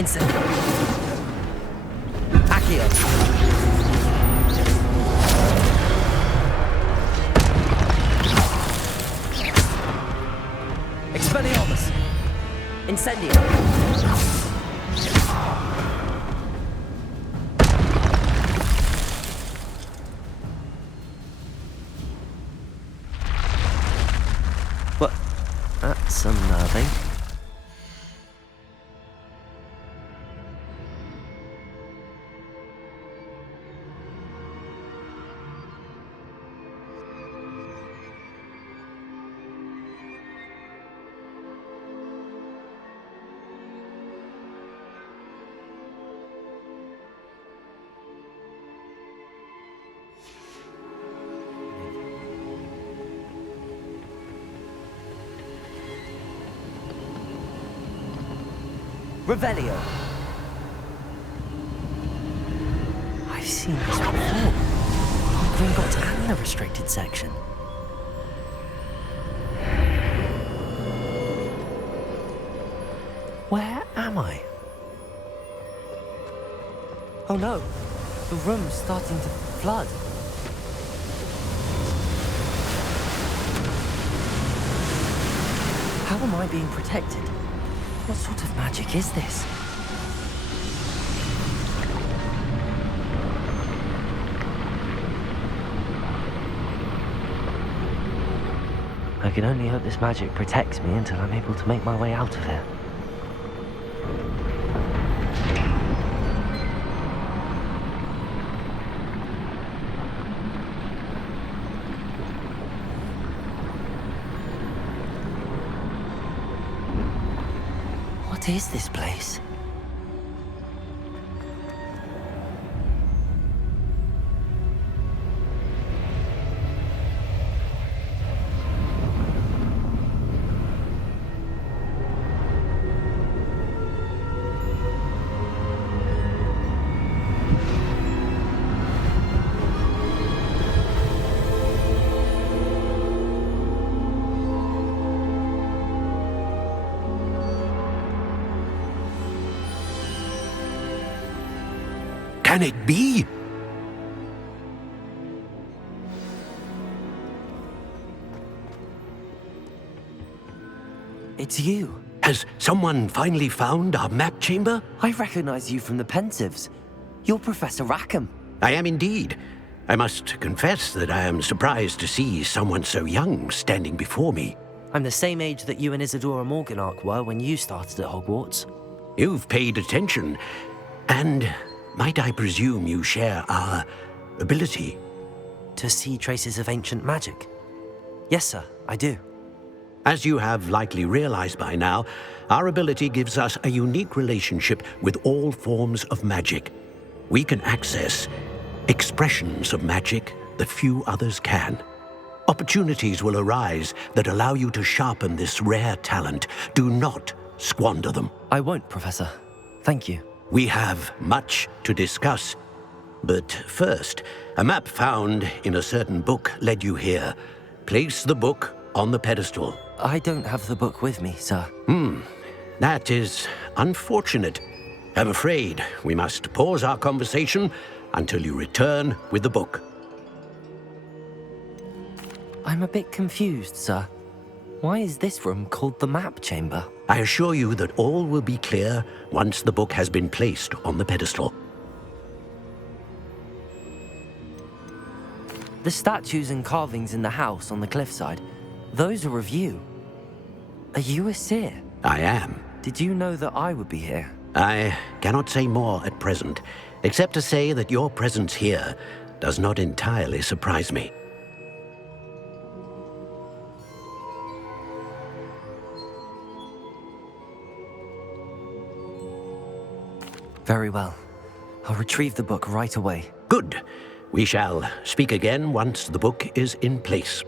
Incendio. Accio. Expelliarmus. Incendio. What? That's unnerving. Revelio. I've seen this before. Gringotts and the restricted section. Where am I? Oh no, the room's starting to flood. How am I being protected? What sort of magic is this? I can only hope this magic protects me until I'm able to make my way out of here. What is this place? Can it be? It's you. Has someone finally found our map chamber? I recognize you from the Pensieves. You're Professor Rackham. I am indeed. I must confess that I am surprised to see someone so young standing before me. I'm the same age that you and Isadora Morganach were when you started at Hogwarts. You've paid attention, and might I presume you share our ability? To see traces of ancient magic? Yes, sir, I do. As you have likely realized by now, our ability gives us a unique relationship with all forms of magic. We can access expressions of magic that few others can. Opportunities will arise that allow you to sharpen this rare talent. Do not squander them. I won't, Professor. Thank you. We have much to discuss. But first, a map found in a certain book led you here. Place the book on the pedestal. I don't have the book with me, sir. That is unfortunate. I'm afraid we must pause our conversation until you return with the book. I'm a bit confused, sir. Why is this room called the map chamber? I assure you that all will be clear once the book has been placed on the pedestal. The statues and carvings in the house on the cliffside, those are of you. Are you a seer? I am. Did you know that I would be here? I cannot say more at present, except to say that your presence here does not entirely surprise me. Very well. I'll retrieve the book right away. Good. We shall speak again once the book is in place.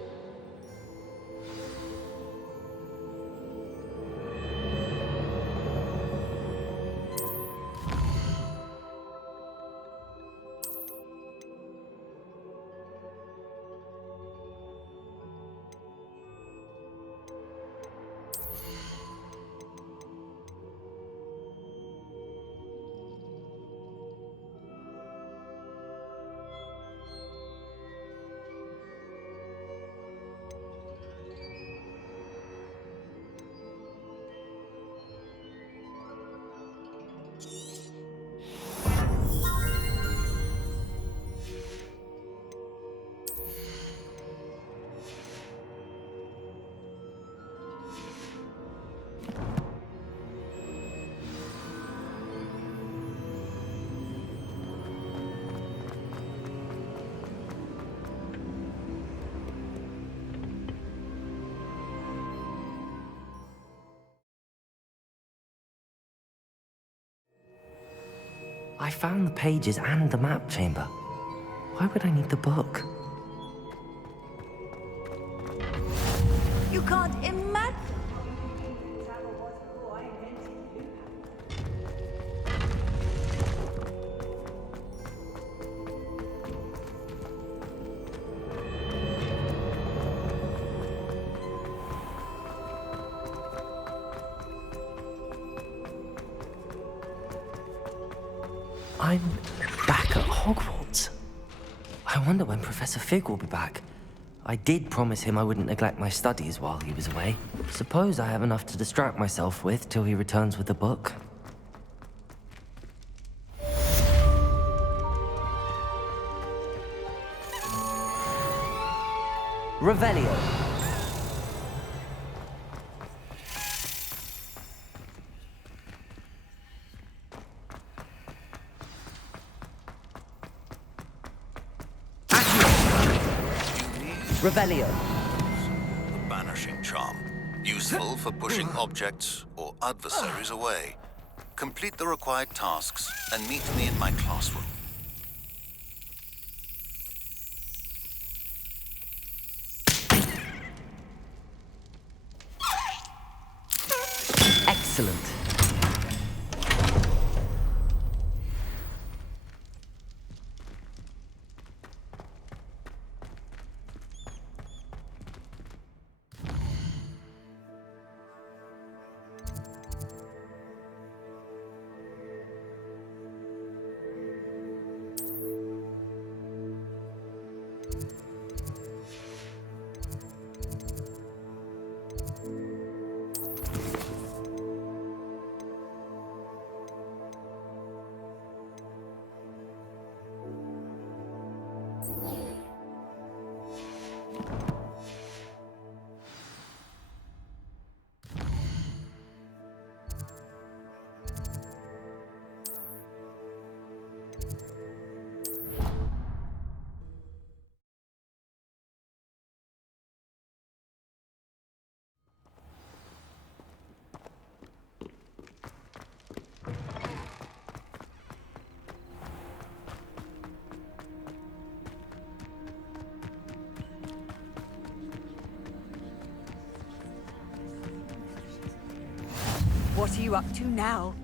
I found the pages and the map chamber. Why would I need the book? You can't imagine. I'm back at Hogwarts. I wonder when Professor Fig will be back. I did promise him I wouldn't neglect my studies while he was away. Suppose I have enough to distract myself with till he returns with the book. Revelio. Revelio. The banishing charm. Useful for pushing objects or adversaries away. Complete the required tasks and meet me in my classroom. Excellent. What are you up to now?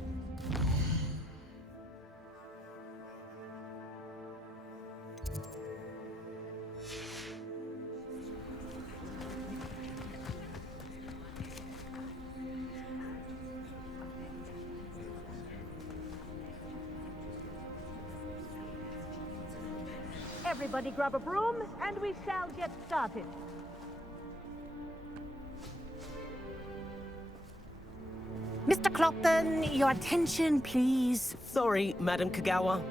Everybody grab a broom, and we shall get started. Mr. Clopton, your attention, please. Sorry, Madam Kagawa.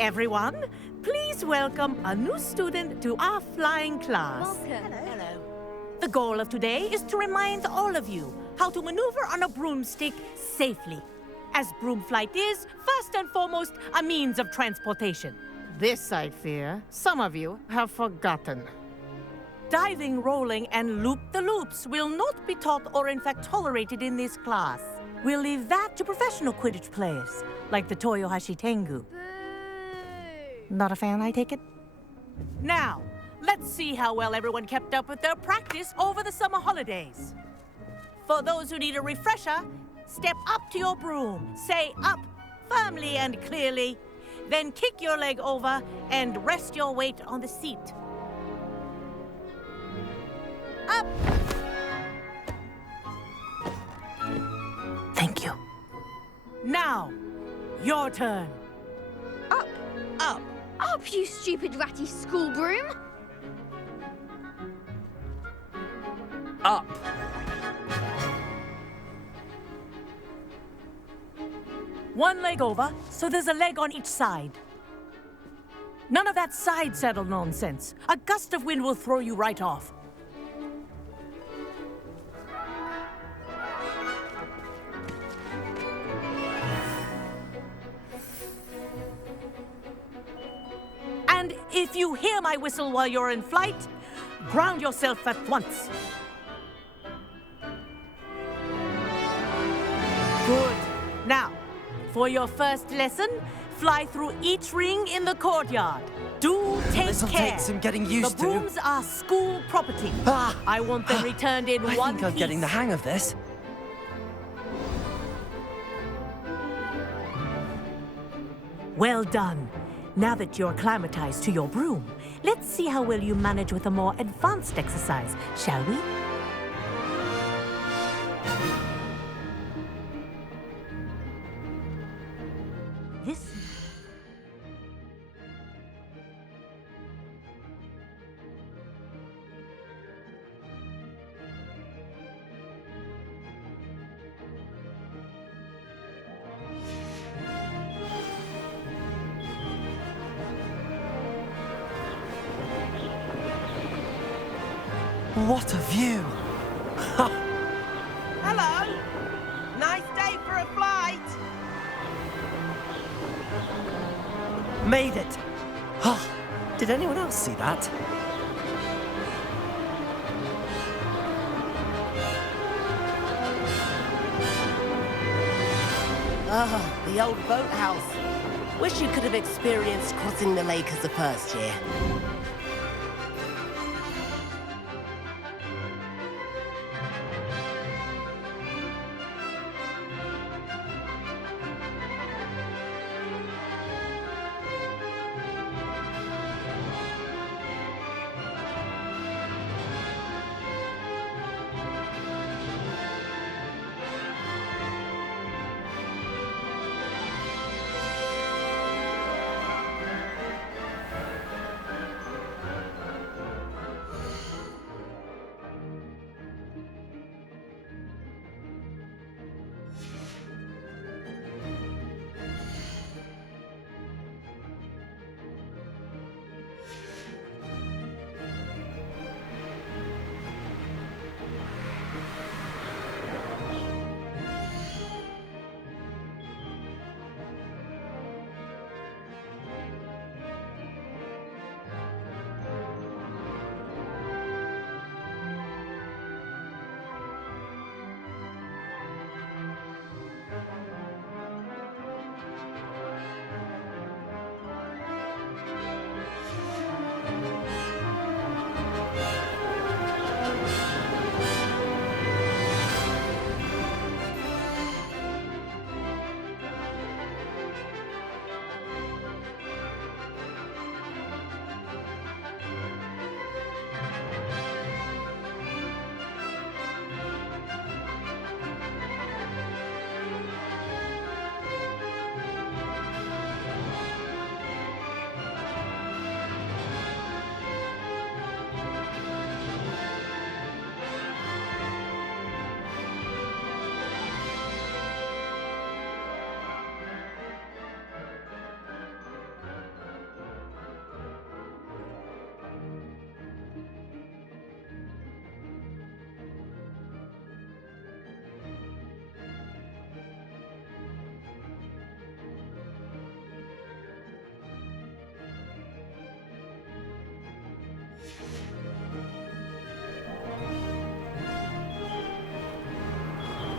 Everyone, please welcome a new student to our flying class. Welcome. Hello. The goal of today is to remind all of you how to maneuver on a broomstick safely, as broom flight is, first and foremost, a means of transportation. This, I fear, some of you have forgotten. Diving, rolling, and loop-the-loops will not be taught or in fact tolerated in this class. We'll leave that to professional Quidditch players, like the Toyohashi Tengu. Not a fan, I take it? Now, let's see how well everyone kept up with their practice over the summer holidays. For those who need a refresher, step up to your broom, say up firmly and clearly, then kick your leg over and rest your weight on the seat. Up! Thank you. Now, your turn. Up. Up. Up, you stupid ratty school broom. Up. One leg over, so there's a leg on each side. None of that side saddle nonsense. A gust of wind will throw you right off. And if you hear my whistle while you're in flight, ground yourself at once. Good. Now, for your first lesson, fly through each ring in the courtyard. Do take This'll care. take some getting used the to. brooms are school property. Ah! I want them returned in I one think I'm piece. getting the hang of this. Well done. Now that you're acclimatized to your broom, let's see how well you manage with a more advanced exercise, shall we? This... What a view! Hello. Nice day for a flight. Made it! Ah, did anyone else see that? Oh, the old boathouse. Wish you could have experienced crossing the lake as a first year.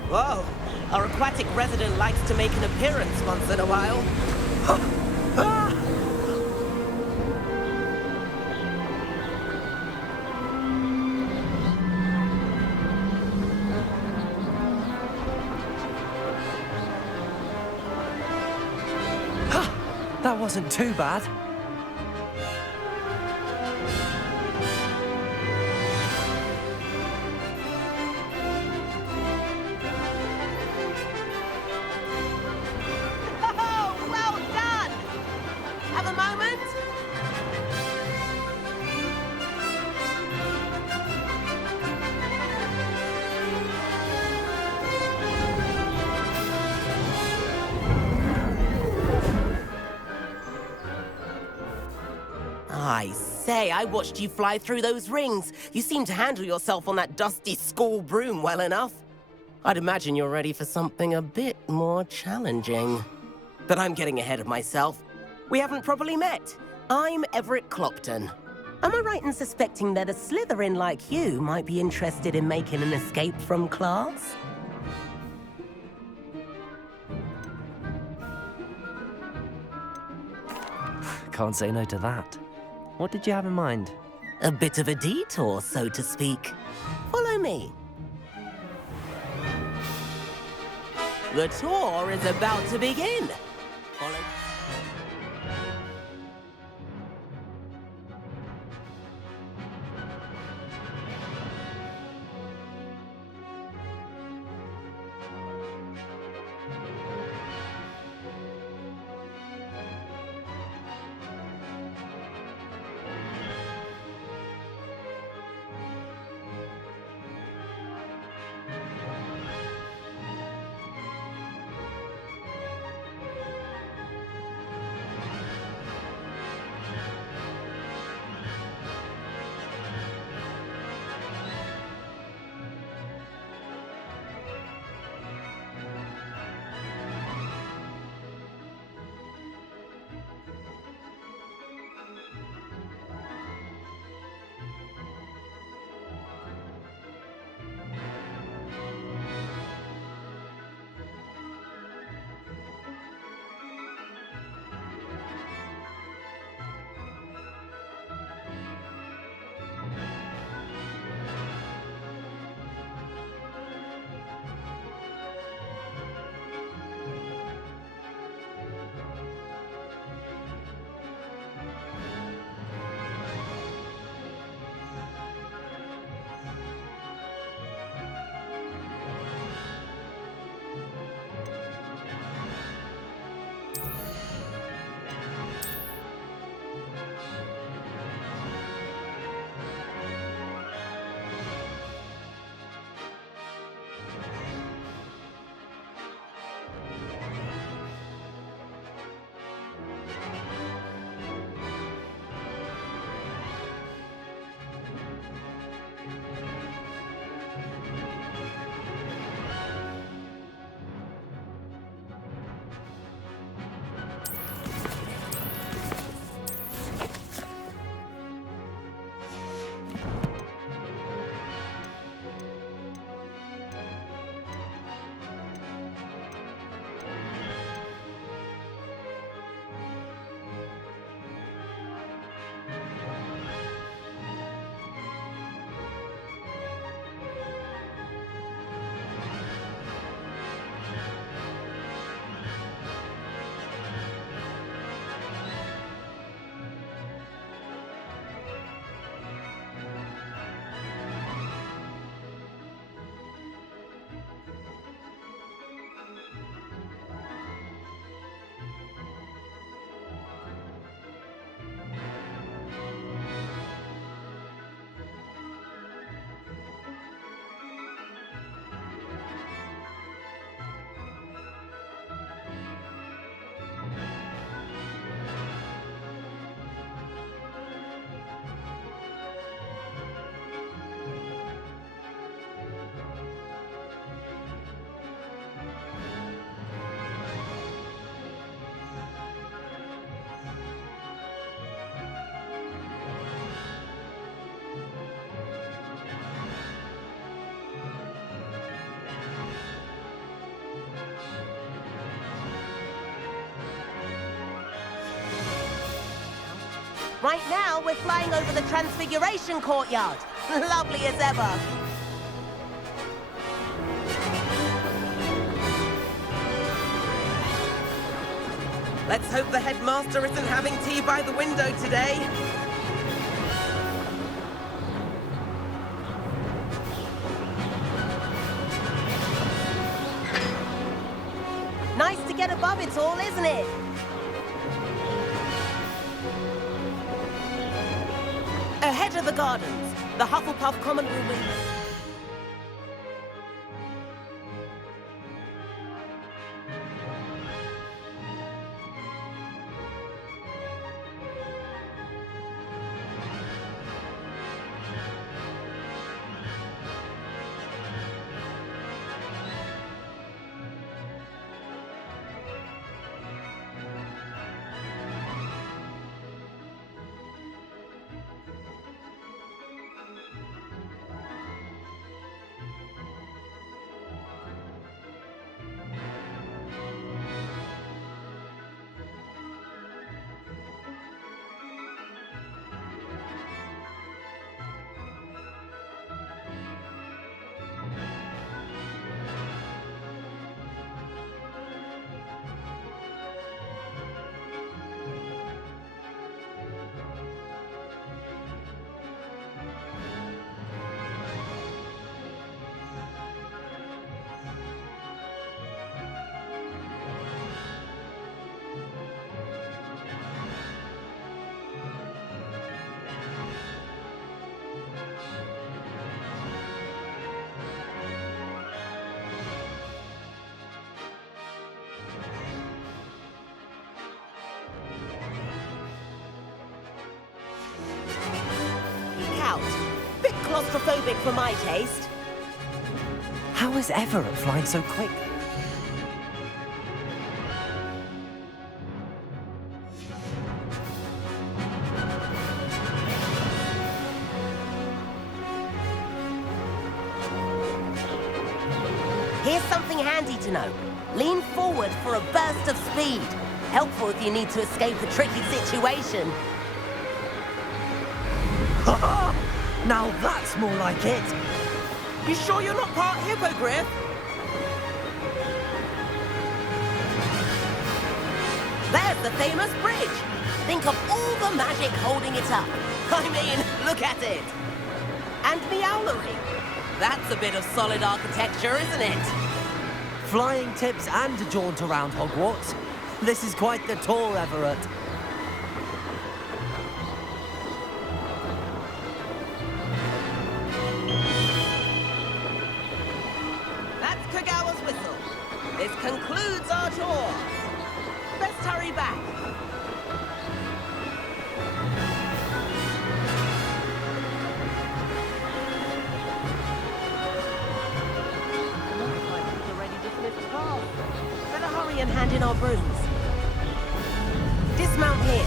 Whoa, our aquatic resident likes to make an appearance once in a while. That wasn't too bad. Oh, well done! Have a moment? Say, I watched you fly through those rings. You seem to handle yourself on that dusty school broom well enough. I'd imagine you're ready for something a bit more challenging. But I'm getting ahead of myself. We haven't properly met. I'm Everett Clopton. Am I right in suspecting that a Slytherin like you might be interested in making an escape from class? Can't say no to that. What did you have in mind? A bit of a detour, so to speak. Follow me. The tour is about to begin. Follow. Right now, we're flying over the Transfiguration Courtyard. Lovely as ever. Let's hope the headmaster isn't having tea by the window today. Nice to get above it all, isn't it? Ahead of the gardens, the Hufflepuff common room window. out. Bit claustrophobic for my taste. How is Everett flying so quick? Here's something handy to know. Lean forward for a burst of speed. Helpful if you need to escape a tricky situation. Now that's more like it. You sure you're not part hippogriff? There's the famous bridge. Think of all the magic holding it up. I mean, look at it. And Meowlery. That's a bit of solid architecture, isn't it? Flying tips and a jaunt around Hogwarts. This is quite the tour, Everett. That's Kagawa's whistle. This concludes our tour. Let's hurry back. Looks like it's already dismissed class. Better hurry and hand in our brooms. Dismount here.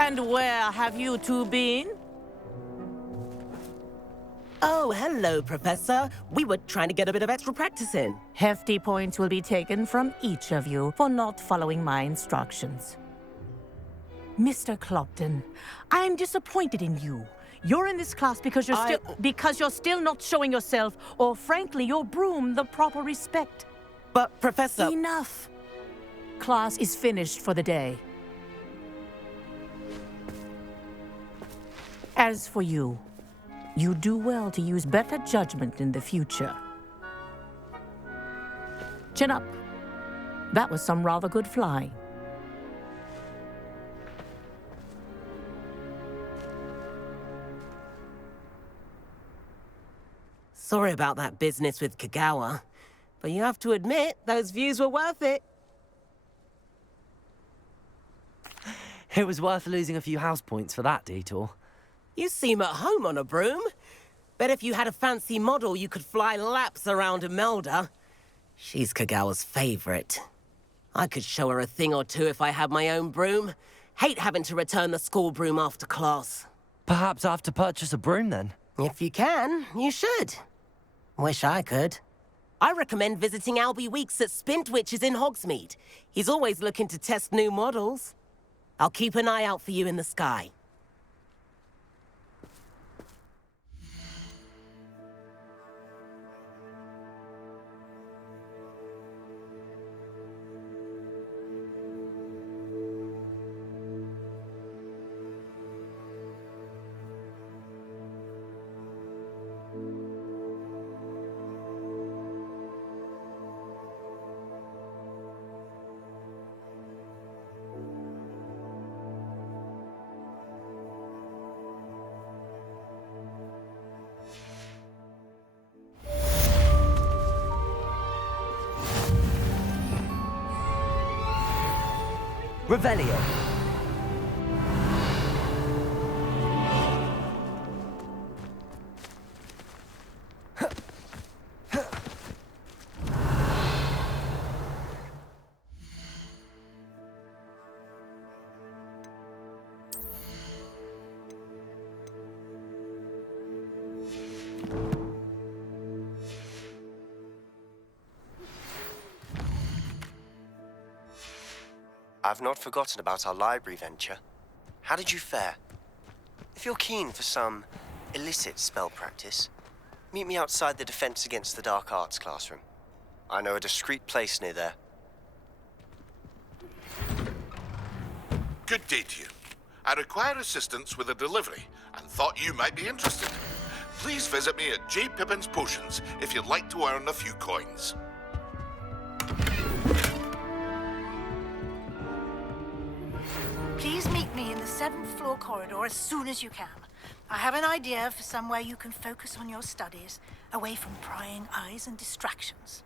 And where have you two been? Oh, hello, Professor. We were trying to get a bit of extra practice in. Hefty points will be taken from each of you for not following my instructions. Mr. Clopton, I'm disappointed in you. You're in this class because you're still not showing yourself, or frankly, your broom the proper respect. But, Professor... Enough. Class is finished for the day. As for you, you do well to use better judgment in the future. Chin up. That was some rather good flying. Sorry about that business with Kagawa, but you have to admit, those views were worth it. It was worth losing a few house points for that detour. You seem at home on a broom. Bet if you had a fancy model, you could fly laps around Imelda. She's Kagawa's favorite. I could show her a thing or two if I had my own broom. Hate having to return the school broom after class. Perhaps I have to purchase a broom then. If you can, you should. Wish I could. I recommend visiting Albie Weeks at Spintwitches in Hogsmeade. He's always looking to test new models. I'll keep an eye out for you in the sky. Revelio. I've not forgotten about our library venture. How did you fare? If you're keen for some illicit spell practice, meet me outside the Defense Against the Dark Arts classroom. I know a discreet place near there. Good day to you. I require assistance with a delivery and thought you might be interested. Please visit me at J. Pippin's Potions if you'd like to earn a few coins. Please meet me in the 7th floor corridor as soon as you can. I have an idea for somewhere you can focus on your studies, away from prying eyes and distractions.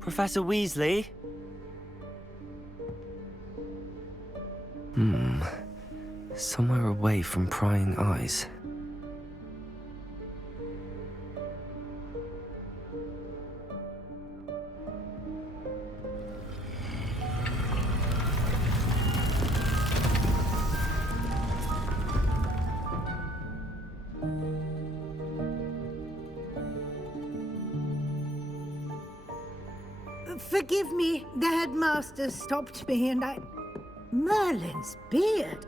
Professor Weasley? Somewhere away from prying eyes. Forgive me, the headmaster stopped me and Merlin's beard.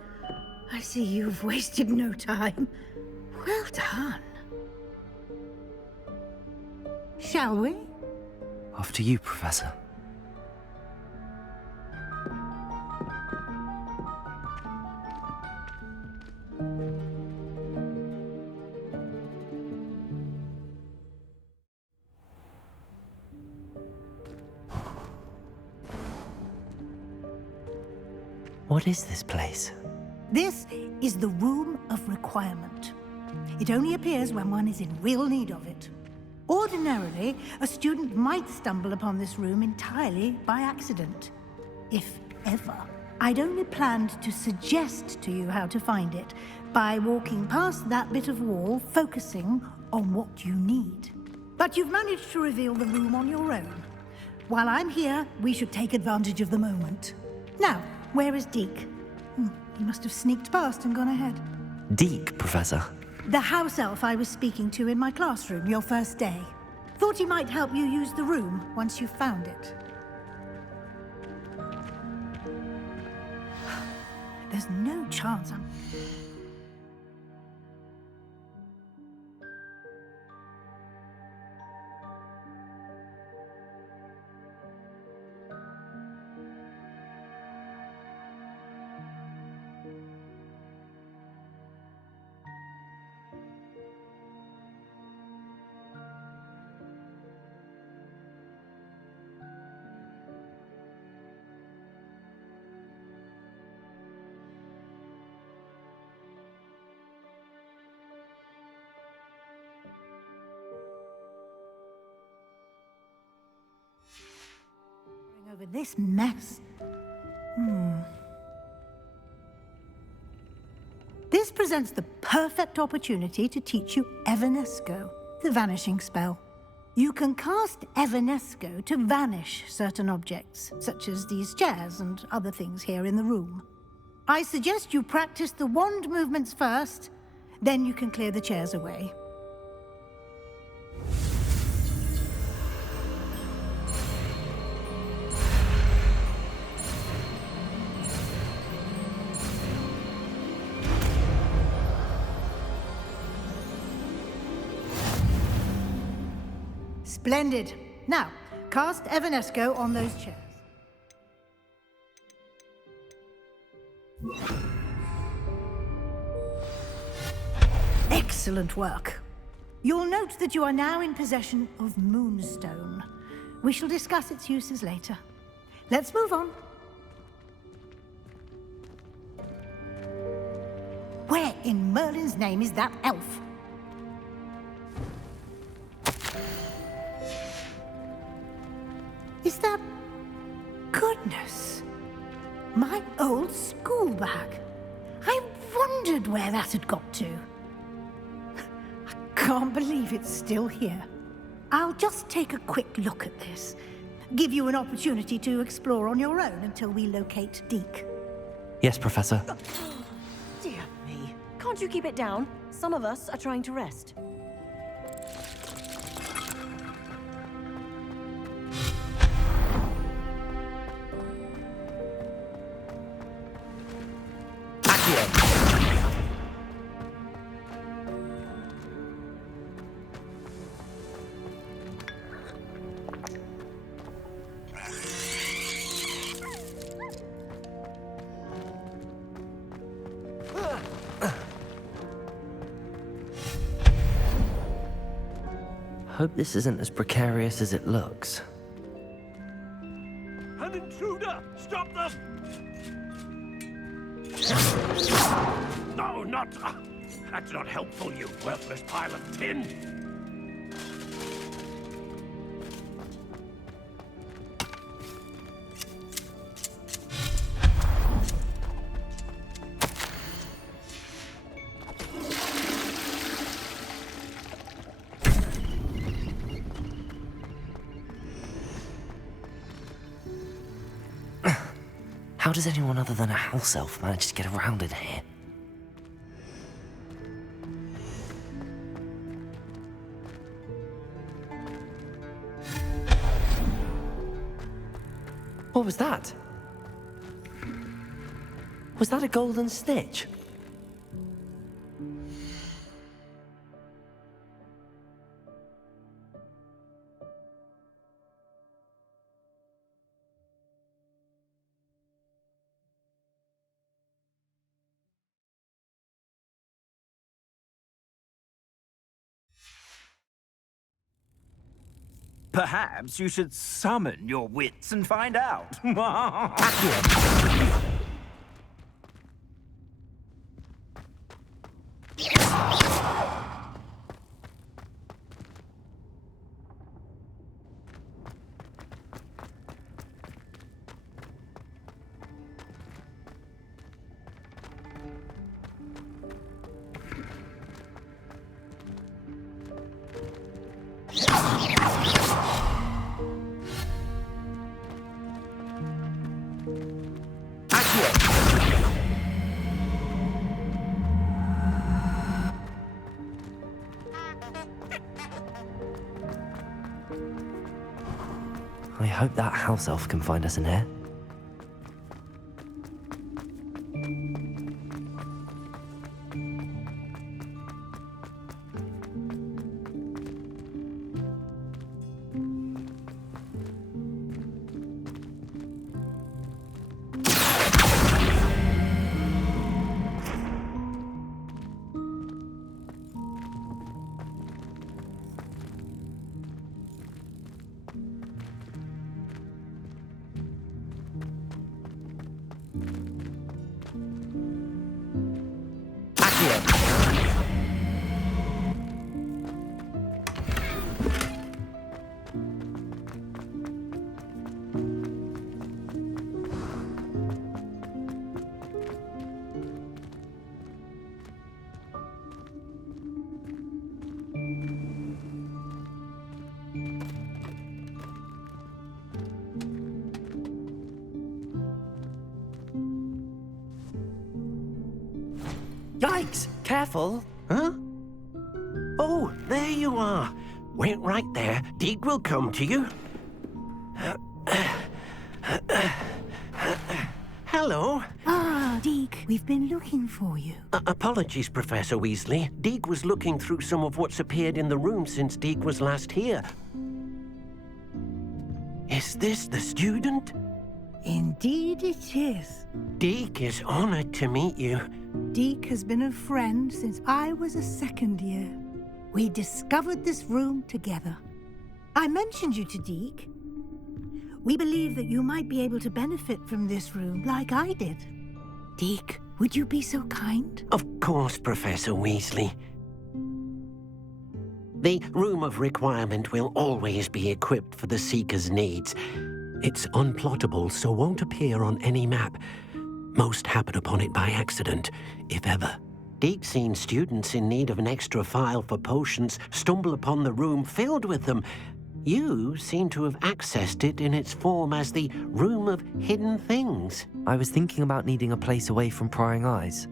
I see you've wasted no time. Well done. Shall we? After you, Professor. What is this place? This is the Room of Requirement. It only appears when one is in real need of it. Ordinarily, a student might stumble upon this room entirely by accident. If ever. I'd only planned to suggest to you how to find it by walking past that bit of wall, focusing on what you need. But you've managed to reveal the room on your own. While I'm here, we should take advantage of the moment. Now, where is Deke? He must have sneaked past and gone ahead. Deke, Professor. The house elf I was speaking to in my classroom your first day. Thought he might help you use the room once you found it. There's no chance I'm... over this mess. This presents the perfect opportunity to teach you Evanesco, the vanishing spell. You can cast Evanesco to vanish certain objects, such as these chairs and other things here in the room. I suggest you practice the wand movements first, then you can clear the chairs away. Splendid. Now, cast Evanesco on those chairs. Excellent work. You'll note that you are now in possession of Moonstone. We shall discuss its uses later. Let's move on. Where in Merlin's name is that elf? Is that... Goodness. My old school bag. I wondered where that had got to. I can't believe it's still here. I'll just take a quick look at this. Give you an opportunity to explore on your own until we locate Deke. Yes, Professor. Dear me. Can't you keep it down? Some of us are trying to rest. Hope this isn't as precarious as it looks. An intruder! Stop them! No, not... that's not helpful, you worthless pile of tin! How does anyone other than a house elf manage to get around in here? What was that? Was that a golden snitch? Perhaps you should summon your wits and find out. I hope that house elf can find us in here. Yikes! Careful! Huh? Oh, there you are. Wait right there. Deke will come to you. Hello. Ah, Deke, we've been looking for you. Apologies, Professor Weasley. Deke was looking through some of what's appeared in the room since Deke was last here. Is this the student? Indeed it is. Deke is honored to meet you. Deke has been a friend since I was a second year. We discovered this room together. I mentioned you to Deke. We believe that you might be able to benefit from this room like I did. Deke, would you be so kind? Of course, Professor Weasley. The Room of Requirement will always be equipped for the Seeker's needs. It's unplottable, so won't appear on any map. Most happen upon it by accident, if ever. Deke's seen students in need of an extra file for potions stumble upon the room filled with them. You seem to have accessed it in its form as the Room of Hidden Things. I was thinking about needing a place away from prying eyes.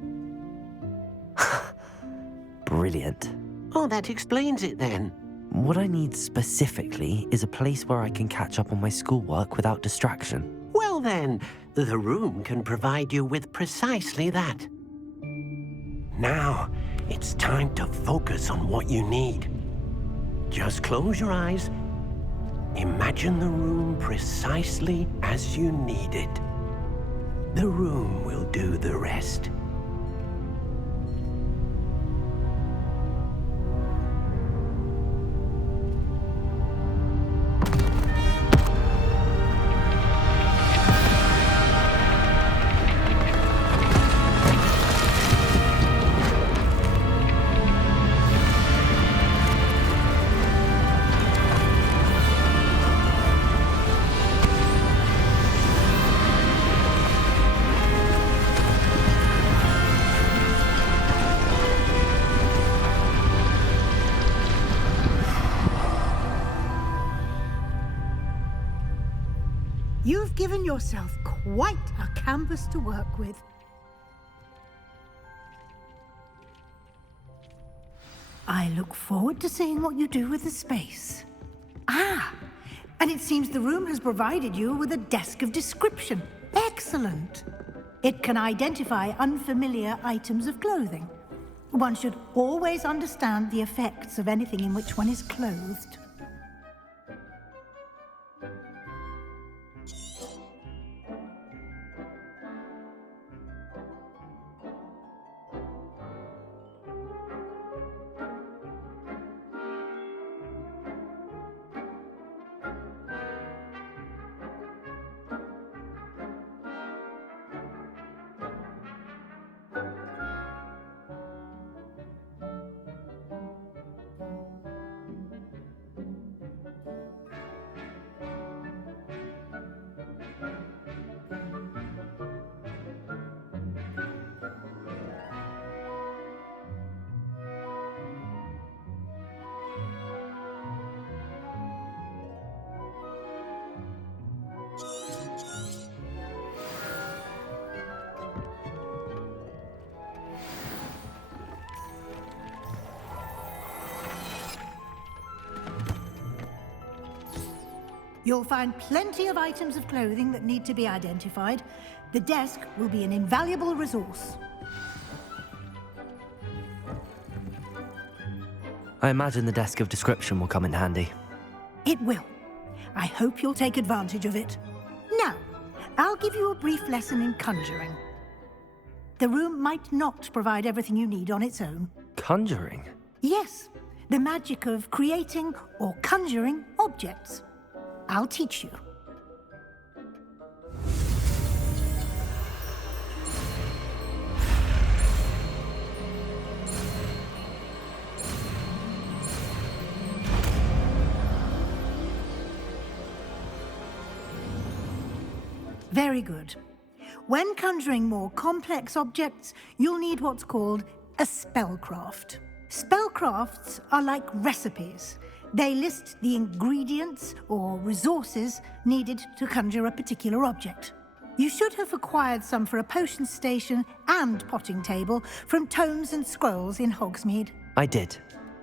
Brilliant. Oh, that explains it then. What I need specifically is a place where I can catch up on my schoolwork without distraction. Well then, the room can provide you with precisely that. Now, it's time to focus on what you need. Just close your eyes. Imagine the room precisely as you need it. The room will do the rest. You've given yourself quite a canvas to work with. I look forward to seeing what you do with the space. Ah, and it seems the room has provided you with a desk of description. Excellent. It can identify unfamiliar items of clothing. One should always understand the effects of anything in which one is clothed. You'll find plenty of items of clothing that need to be identified. The desk will be an invaluable resource. I imagine the desk of description will come in handy. It will. I hope you'll take advantage of it. Now, I'll give you a brief lesson in conjuring. The room might not provide everything you need on its own. Conjuring? Yes, the magic of creating or conjuring objects. I'll teach you. Very good. When conjuring more complex objects, you'll need what's called a spellcraft. Spellcrafts are like recipes. They list the ingredients or resources needed to conjure a particular object. You should have acquired some for a potion station and potting table from tomes and scrolls in Hogsmeade. I did.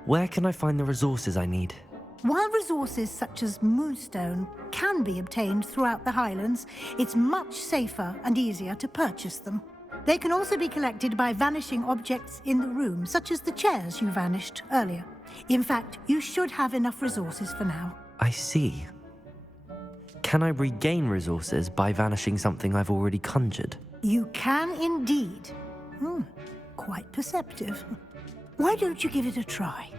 Where can I find the resources I need? While resources such as moonstone can be obtained throughout the Highlands, it's much safer and easier to purchase them. They can also be collected by vanishing objects in the room, such as the chairs you vanished earlier. In fact, you should have enough resources for now. I see. Can I regain resources by vanishing something I've already conjured? You can indeed. Quite perceptive. Why don't you give it a try?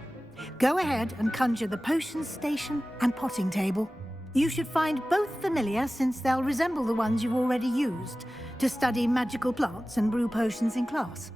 Go ahead and conjure the potion station and potting table. You should find both familiar, since they'll resemble the ones you've already used to study magical plants and brew potions in class.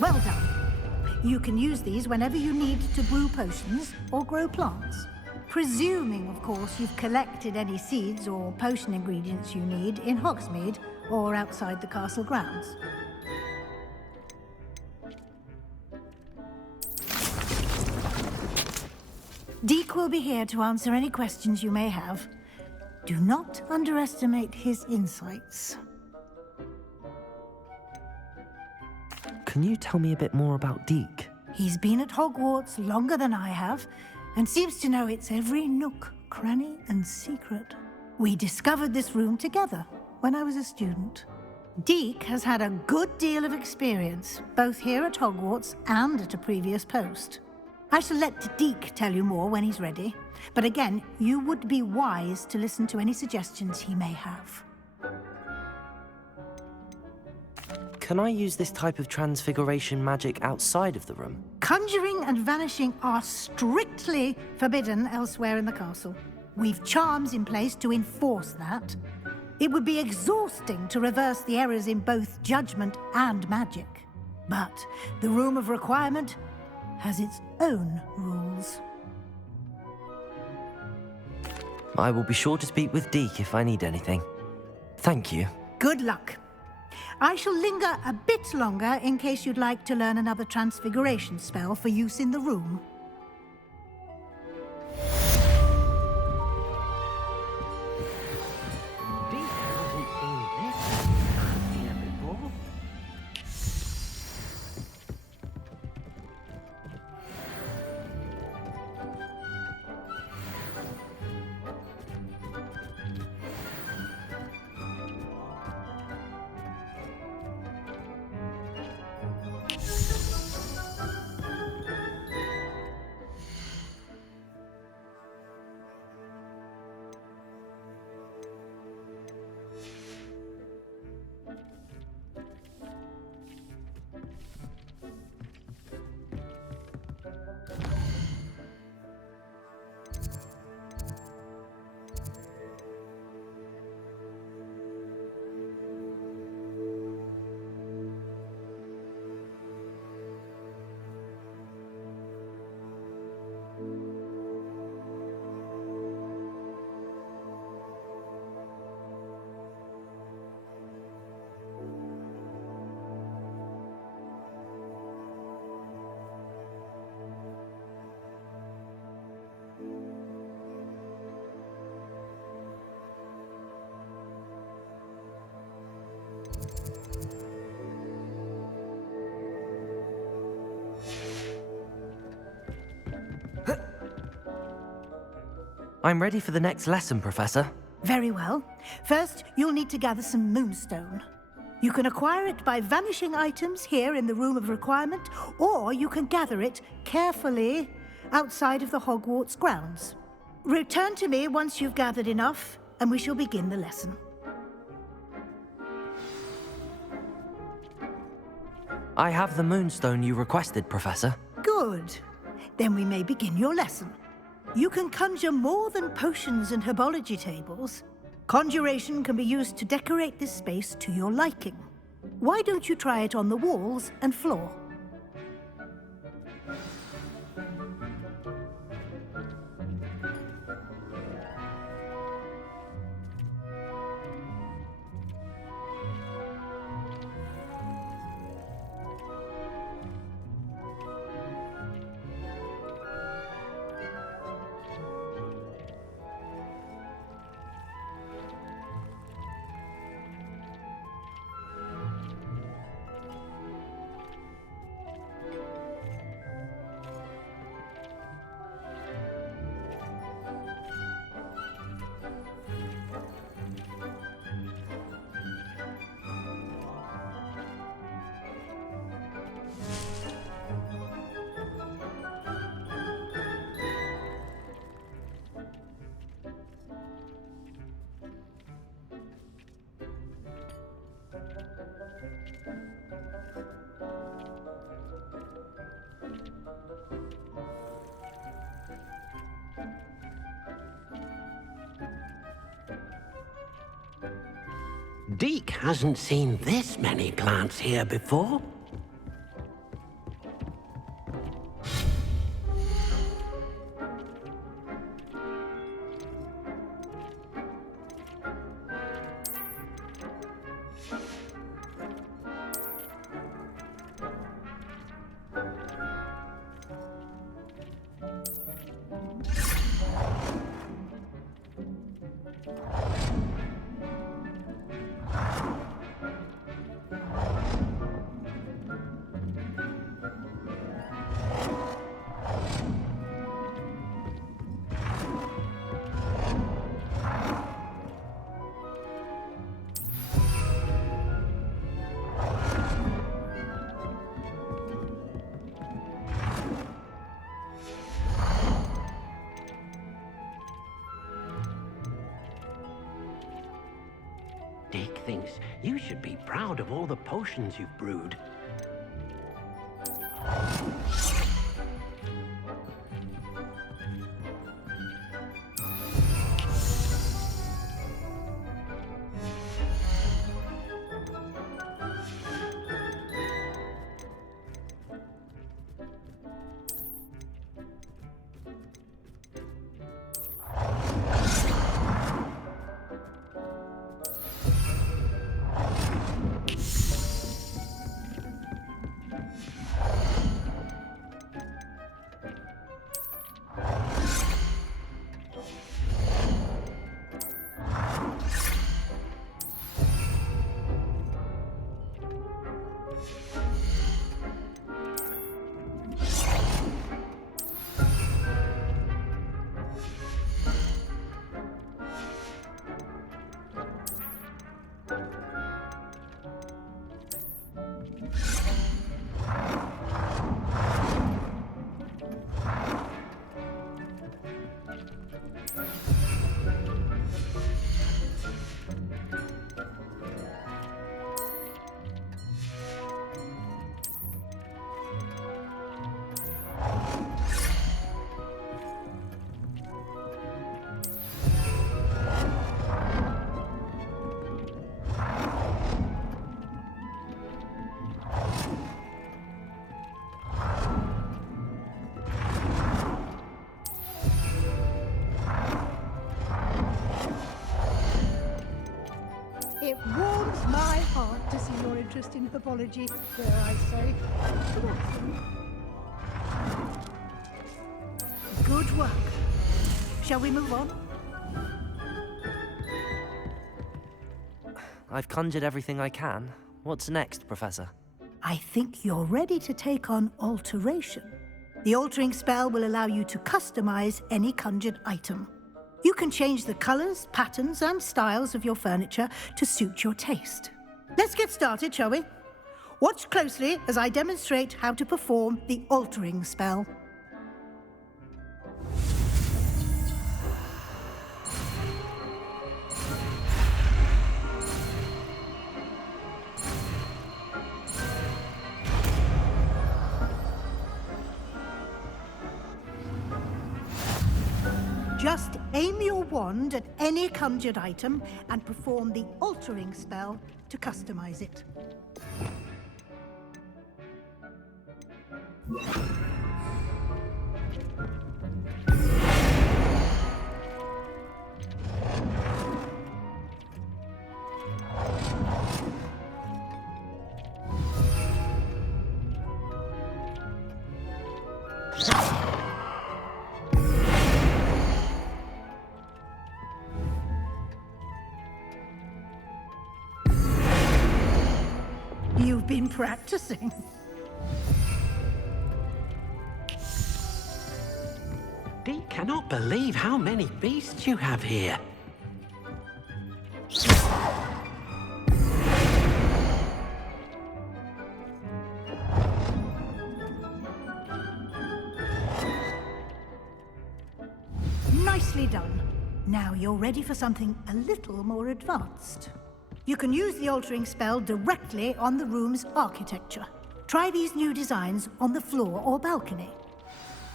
Well done. You can use these whenever you need to brew potions or grow plants. Presuming, of course, you've collected any seeds or potion ingredients you need in Hogsmeade or outside the castle grounds. Deek will be here to answer any questions you may have. Do not underestimate his insights. Can you tell me a bit more about Deek? He's been at Hogwarts longer than I have, and seems to know its every nook, cranny, and secret. We discovered this room together when I was a student. Deek has had a good deal of experience, both here at Hogwarts and at a previous post. I shall let Deek tell you more when he's ready, but again, you would be wise to listen to any suggestions he may have. Can I use this type of transfiguration magic outside of the room? Conjuring and vanishing are strictly forbidden elsewhere in the castle. We've charms in place to enforce that. It would be exhausting to reverse the errors in both judgment and magic. But the Room of Requirement has its own rules. I will be sure to speak with Deke if I need anything. Thank you. Good luck. I shall linger a bit longer in case you'd like to learn another transfiguration spell for use in the room. I'm ready for the next lesson, Professor. Very well. First, you'll need to gather some moonstone. You can acquire it by vanishing items here in the Room of Requirement, or you can gather it carefully outside of the Hogwarts grounds. Return to me once you've gathered enough, and we shall begin the lesson. I have the moonstone you requested, Professor. Good. Then we may begin your lesson. You can conjure more than potions and herbology tables. Conjuration can be used to decorate this space to your liking. Why don't you try it on the walls and floor? Deke hasn't seen this many plants here before. Deke thinks you should be proud of all the potions you've brewed. It warms my heart to see your interest in herbology, dare I say. Good work. Shall we move on? I've conjured everything I can. What's next, Professor? I think you're ready to take on alteration. The altering spell will allow you to customize any conjured item. You can change the colors, patterns, and styles of your furniture to suit your taste. Let's get started, shall we? Watch closely as I demonstrate how to perform the altering spell. Just aim your wand at any conjured item and perform the altering spell to customize it. You've been practicing. Deke cannot believe how many beasts you have here. Nicely done. Now you're ready for something a little more advanced. You can use the altering spell directly on the room's architecture. Try these new designs on the floor or balcony.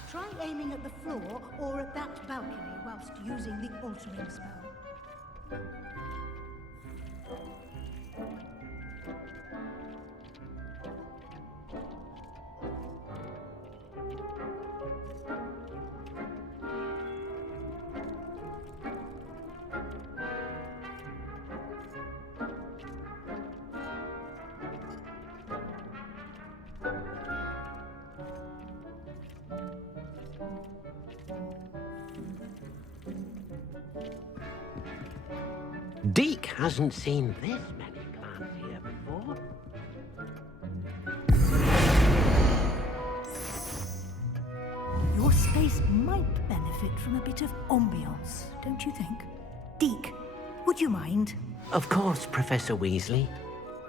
Try aiming at the floor or at that balcony whilst using the altering spell. Deke hasn't seen this many plants here before. Your space might benefit from a bit of ambiance, don't you think? Deke, would you mind? Of course, Professor Weasley.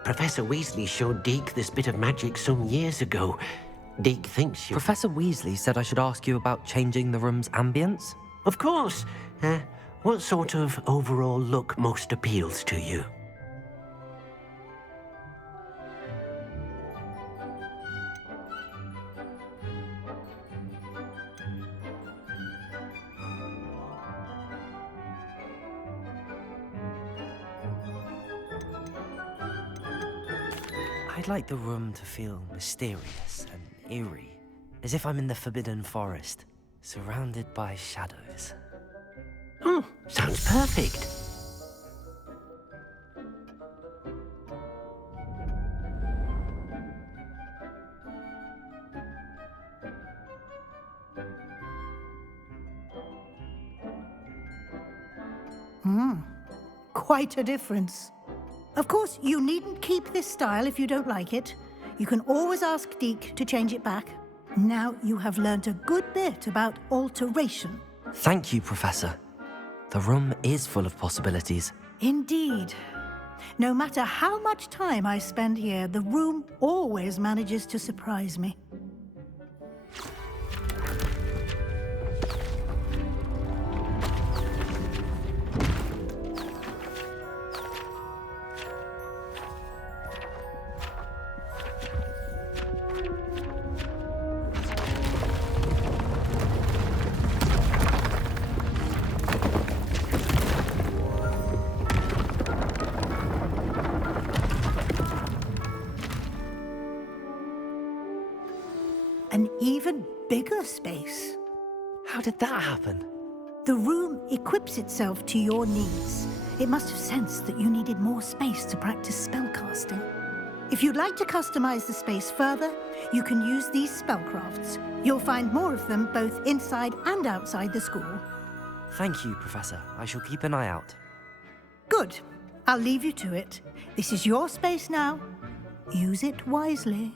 Professor Weasley showed Deke this bit of magic some years ago. Deke thinks you... Professor Weasley said I should ask you about changing the room's ambience? Of course. What sort of overall look most appeals to you? I'd like the room to feel mysterious and eerie, as if I'm in the Forbidden Forest, surrounded by shadows. Sounds perfect. Quite a difference. Of course, you needn't keep this style if you don't like it. You can always ask Deke to change it back. Now you have learnt a good bit about alteration. Thank you, Professor. The room is full of possibilities. Indeed. No matter how much time I spend here, the room always manages to surprise me. An even bigger space. How did that happen? The room equips itself to your needs. It must have sensed that you needed more space to practice spellcasting. If you'd like to customize the space further, you can use these spellcrafts. You'll find more of them both inside and outside the school. Thank you, Professor. I shall keep an eye out. Good. I'll leave you to it. This is your space now. Use it wisely.